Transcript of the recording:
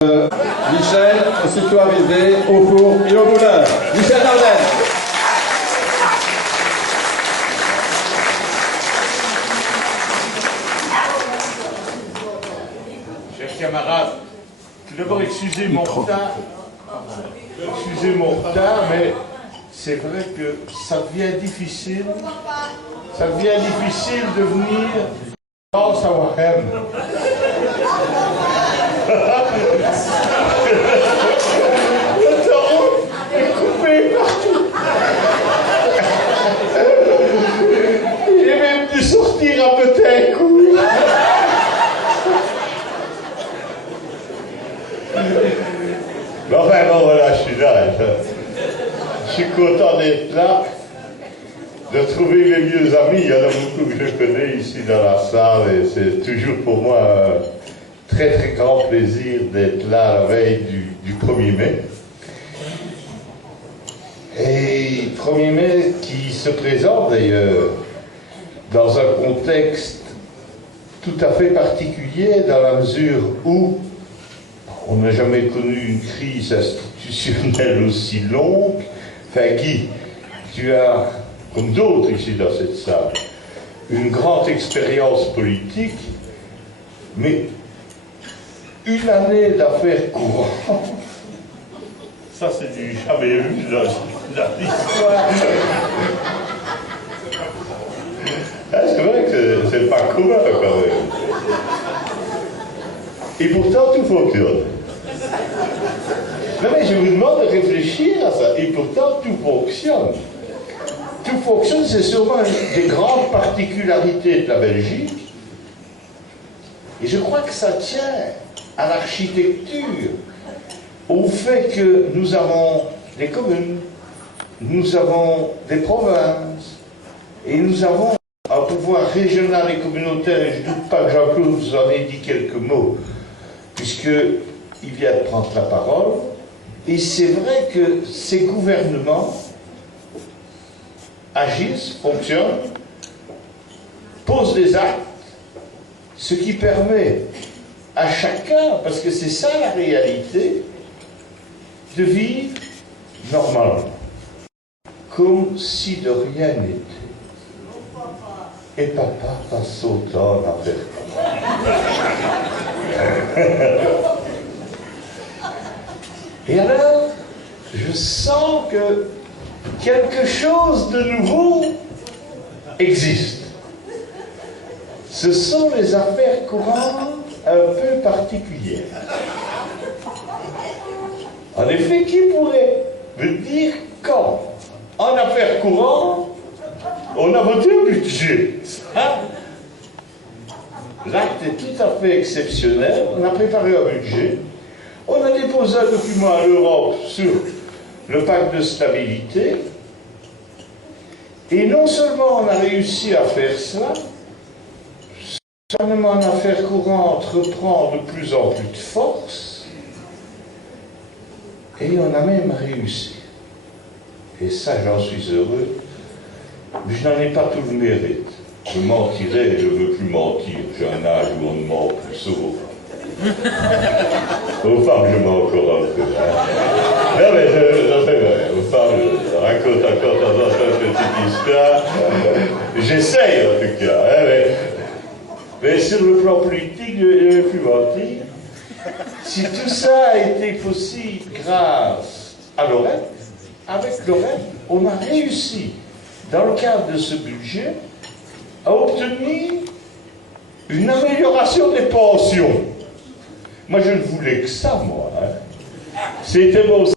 Michel, aussitôt avisé, au four et au moulin. Michel Dardenne. Chers camarades, tout d'abord excusez mon retard. Excusez mon retard, mais c'est vrai que ça devient difficile. Ça devient difficile de venir dans Sawarem. L'autoroute est coupée partout. J'ai même dû sortir un peu d'un coup. Mais enfin bon, voilà, je suis là. Je suis content d'être là, de trouver les vieux amis. Il y en a beaucoup que je connais ici dans la salle et c'est toujours pour moi un très très grand plaisir d'être là à la veille du 1er mai. Et 1er mai qui se présente d'ailleurs dans un contexte tout à fait particulier dans la mesure où on n'a jamais connu une crise institutionnelle aussi longue. Enfin, Guy, tu as, comme d'autres ici dans cette salle, une grande expérience politique, mais une année d'affaires courantes, ça c'est du jamais vu dans l'histoire. C'est vrai que c'est pas commun quand même. Et pourtant tout fonctionne. Non mais je vous demande de réfléchir à ça. Et pourtant tout fonctionne. Tout fonctionne, c'est sûrement une des grandes particularités de la Belgique. Et je crois que ça tient à l'architecture, au fait que nous avons des communes, nous avons des provinces, et nous avons un pouvoir régional et communautaire, et je ne doute pas que Jean-Claude vous en ait dit quelques mots, puisqu'il vient de prendre la parole, et c'est vrai que ces gouvernements agissent, fonctionnent, posent des actes, ce qui permet à chacun, parce que c'est ça la réalité, de vivre normalement, comme si de rien n'était. Et papa passe autant à faire. Et alors, je sens que quelque chose de nouveau existe. Ce sont les affaires courantes un peu particulières. En effet, qui pourrait me dire quand, en affaires courantes, on a voté un budget? L'acte est tout à fait exceptionnel. On a préparé un budget. On a déposé un document à l'Europe sur le pacte de stabilité. Et non seulement on a réussi à faire cela, le gouvernement en affaires courantes reprend de plus en plus de force, et on a même réussi. Et ça, j'en suis heureux. Mais je n'en ai pas tout le mérite. Je mentirais et je ne veux plus mentir. J'ai un âge où on ne ment plus souvent. Aux femmes, je mens encore un peu. Hein. Non, mais c'est vrai. Aux femmes, je raconte encore de temps en temps une petite histoire. J'essaye, en tout cas. Hein, mais sur le plan politique, je ne vais plus mentir. Si tout ça a été possible grâce à Lorraine, avec Lorraine, on a réussi, dans le cadre de ce budget, à obtenir une amélioration des pensions. Moi, je ne voulais que ça, moi. Hein. C'était mon